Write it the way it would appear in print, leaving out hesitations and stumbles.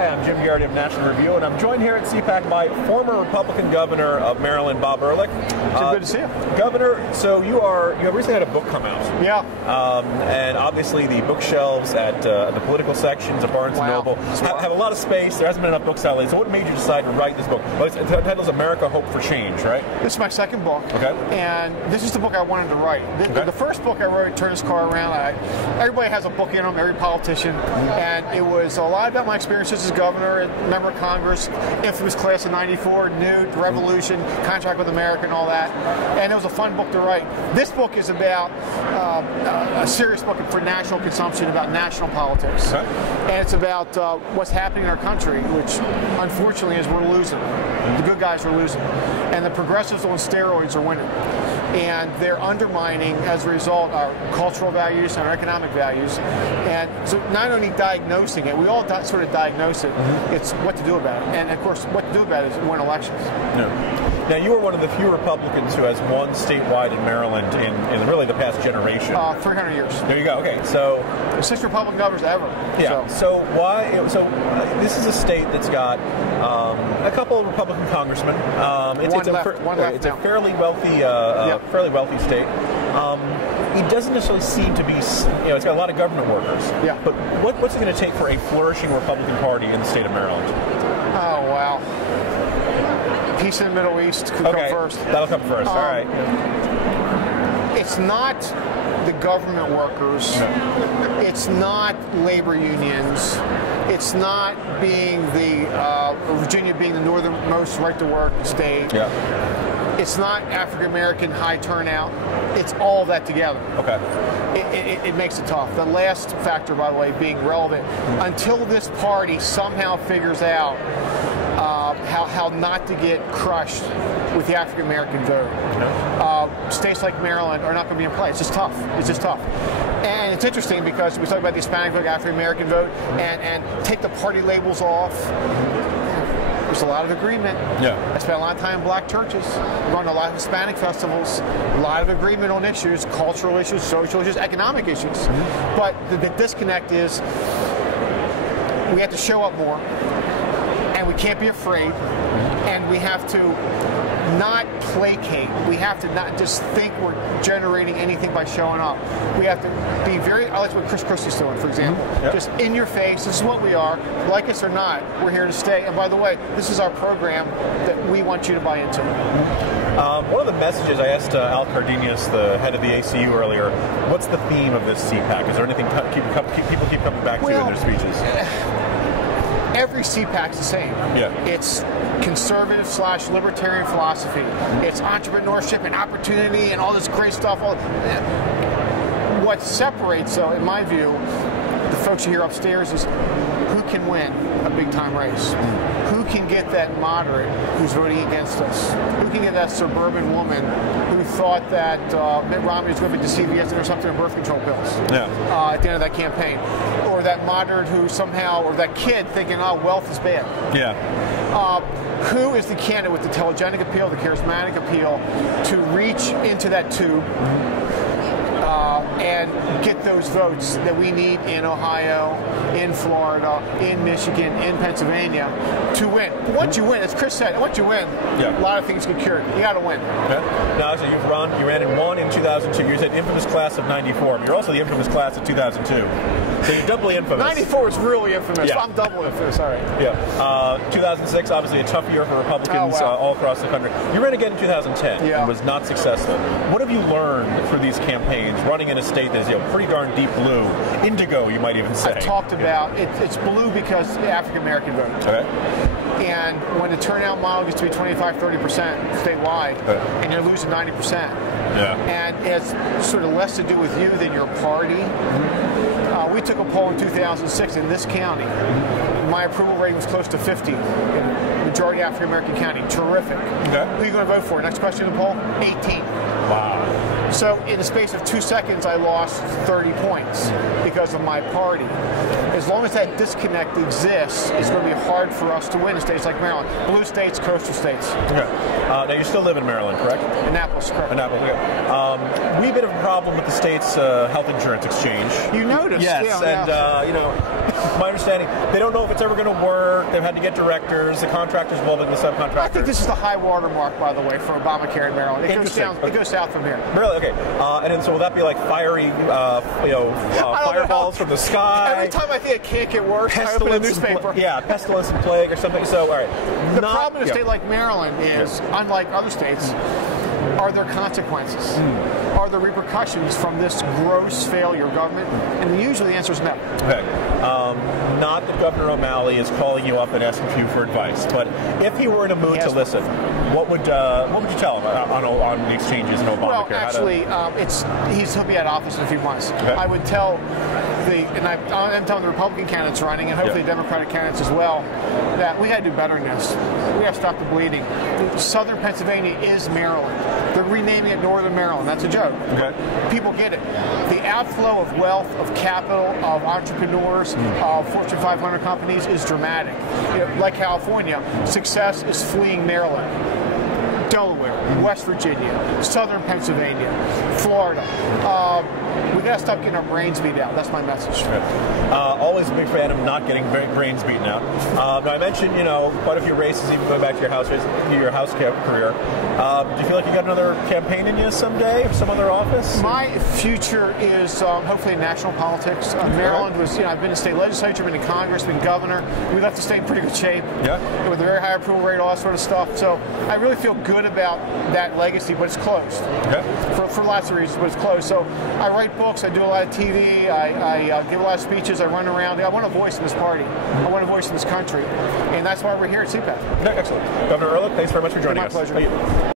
Hi, I'm Jim Geraghty of National Review, and I'm joined here at CPAC by former Republican Governor of Maryland, Bob Ehrlich. Good to see you. Governor, so you have recently had a book come out. Yeah. And obviously the bookshelves at the political sections of Barnes & Noble have a lot of space. There hasn't been enough books out lately. So what made you decide to write this book? Well, the title is America, Hope for Change, right? This is my second book. Okay. And this is the book I wanted to write. The first book I wrote, Turn This Car Around, everybody has a book in them, every politician. And it was a lot about my experiences as governor, member of Congress, infamous class of '94, Newt, Revolution, Contract with America, and all that. And it was a fun book to write. This book is about a serious book for national consumption, about national politics. Okay. And it's about what's happening in our country, which unfortunately is we're losing. The good guys are losing. And the progressives on steroids are winning. And they're undermining, as a result, our cultural values and our economic values. And so not only diagnosing it, we all sort of diagnose it, it's what to do about it. And of course, what to do about it is win elections. Yeah. Now, you were one of the few Republicans who has won statewide in Maryland in really the past generation. 300 years. There you go. Okay, so 6 Republican governors ever. Yeah. So why? So this is a state that's got a couple of Republican congressmen. It's a fairly wealthy state. It doesn't necessarily seem to be, it's got a lot of government workers. Yeah. But what's it going to take for a flourishing Republican Party in the state of Maryland? Oh, wow. Peace in the Middle East could come first. That'll come first. All right. It's not the government workers. No. It's not labor unions. It's not being Virginia being the northernmost right-to-work state. Yeah. It's not African-American high turnout. It's all that together. Okay. It makes it tough. The last factor, by the way, being relevant, until this party somehow figures out how not to get crushed with the African-American vote. States like Maryland are not going to be in play. It's just tough. It's just tough. And it's interesting because we talk about the Hispanic vote, African-American vote, and take the party labels off. There's a lot of agreement. Yeah. I spent a lot of time in black churches, going to a lot of Hispanic festivals, a lot of agreement on issues, cultural issues, social issues, economic issues. Mm-hmm. But the disconnect is we have to show up more, and we can't be afraid, and we have to not placate. We have to not just think we're generating anything by showing up. We have to be very, I like what Chris Christie's doing, for example. Mm-hmm. Yep. Just in your face, this is what we are. Like us or not, we're here to stay. And by the way, this is our program that we want you to buy into. Mm-hmm. One of the messages I asked Al Cardenas, the head of the ACU earlier, what's the theme of this CPAC? Is there anything people keep coming back to in their speeches? Every CPAC's the same. Yeah. It's conservative/libertarian philosophy. It's entrepreneurship and opportunity and all this great stuff. What separates, though, in my view, the folks you hear upstairs is who can win a big-time race? Who can get that moderate who's voting against us? Who can get that suburban woman who thought that Mitt Romney was going to be deceiving us or something in birth control pills at the end of that campaign? Or that moderate who somehow, or that kid thinking, oh, wealth is bad. Yeah. Who is the candidate with the telegenic appeal, the charismatic appeal, to reach into that tube and get those votes that we need in Ohio, in Florida, in Michigan, in Pennsylvania to win? But once you win, as Chris said, once you win, a lot of things get cured. You got to win. Okay. Now, so you ran and won in 2002. You said infamous class of '94. But you're also the infamous class of 2002. So you're doubly infamous. '94 is really infamous. Yeah. I'm double infamous. All right. Yeah. 2006, obviously a tough year for Republicans all across the country. You ran again in 2010 and was not successful. What have you learned through these campaigns, running in a state that is pretty darn deep blue, indigo, you might even say? I've talked about it's blue because the African American vote. Okay. And when the turnout model gets to be 25-30% statewide, and you're losing 90%, and it's sort of less to do with you than your party. We took a poll in 2006 in this county. My approval rating was close to 50 in majority African American county. Terrific. Okay. Who are you going to vote for? Next question in the poll? 18. Wow. So in the space of 2 seconds, I lost 30 points because of my party. As long as that disconnect exists, it's going to be hard for us to win in states like Maryland. Blue states, coastal states. Okay. Now, you still live in Maryland, correct? Annapolis, correct. Annapolis, okay. We have a bit of a problem with the state's health insurance exchange. You noticed. Yes, and, my understanding, they don't know if it's ever going to work. They've had to get directors. The contractors involving the subcontractors. I think this is the high water mark, by the way, for Obamacare in Maryland. It goes south from here. Really? Okay. And then so will that be like fiery, fireballs from the sky? Every time I think it can't get worse, I open a newspaper. Pestilence and plague or something. So, all right. The problem in a state like Maryland is, unlike other states, are there consequences? Are there repercussions from this gross failure of government? And usually the answer is no. Okay. Not that Governor O'Malley is calling you up and asking you for advice, but if he were in a mood to listen, what would you tell him on the exchanges in Obamacare? Well, actually, he'll be out of office in a few months. Okay. I would tell I'm telling the Republican candidates running, and hopefully the Democratic candidates as well, that we got to do better than this. We have to stop the bleeding. Southern Pennsylvania is Maryland. They're renaming it Northern Maryland. That's a joke. Okay. People get it. The outflow of wealth, of capital, of entrepreneurs, of Fortune 500 companies is dramatic. Like California, success is fleeing Maryland, Delaware, West Virginia, Southern Pennsylvania, Florida. We got to stop getting our brains beat out. That's my message. Always a big fan of not getting brains beaten out. Now I mentioned, quite a few races, even going back to your house career. Do you feel like you got another campaign in you someday, or some other office? My future is hopefully in national politics. Maryland was, I've been in state legislature, been in Congress, been governor. We left the state in pretty good shape. Yeah. With a very high approval rate, all that sort of stuff. So I really feel good about that legacy, but it's closed. Okay. For lots of reasons, but it's closed. So I write books, I do a lot of TV, I give a lot of speeches, I run around. I want a voice in this party. I want a voice in this country. And that's why we're here at CPAC. Okay, excellent. Governor Ehrlich, thanks very much for joining us. My pleasure.